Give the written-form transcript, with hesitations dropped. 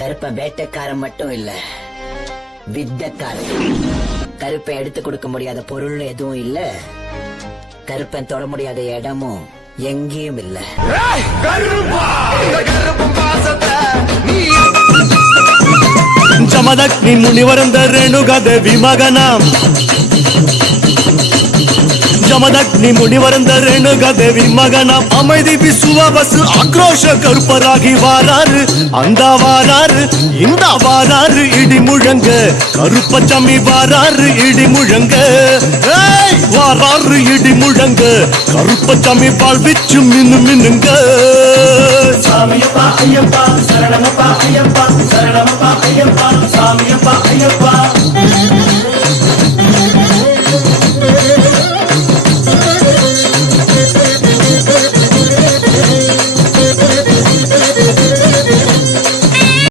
கருப்பன் வேட்டைக்காரன் மட்டும் இல்ல, வித்தக்காரன். கருப்பை எடுத்து கொடுக்க முடியாத பொருள் எதுவும் இல்ல, கருப்பன் தொட முடியாத இடமும் எங்கேயும் இல்ல. ஜமதக்னி முனிவரந்த ரேணுகத விமகனாம் ஜமதக்னி முனிவரந்த ரேணுகதேவி மகனாம் அமைதி விசுவாவசு ஆக்ரோஷ கருப்பராகி வாராரு, அந்த வாராரு இந்த வாராரு இடி முழங்க, கருப்பச்சாமி வாராரு இடி முழங்க, வாராரு இடி முழங்க, கருப்பச்சாமி வாழ்விச்சு மின்னு மின்னுங்க. சாமியப்பா ஐயப்பா சரணமப்பா ஐயப்பா சரணமப்பா ஐயப்பா சாமியப்பா ஐயப்பா.